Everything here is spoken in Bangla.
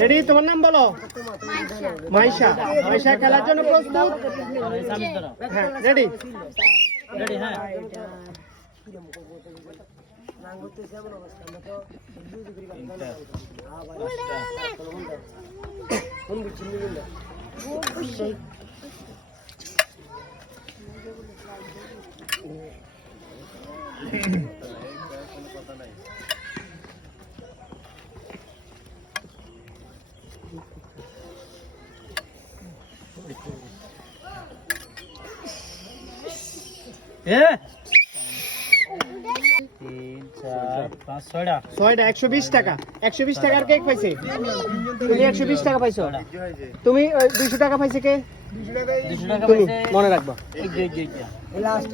রেডি তোমার নাম বলো মাইশা মাইশা খেলার জন্য প্রস্তুত হ্যাঁ রেডি রেডি হ্যাঁ ছয়টা 120 টাকা 120 টাকার কেক পাইছে তুমি 120 টাকা পাইছো তুমি 200 টাকা পাইছে কে তুমি মনে রাখবা লাস্ট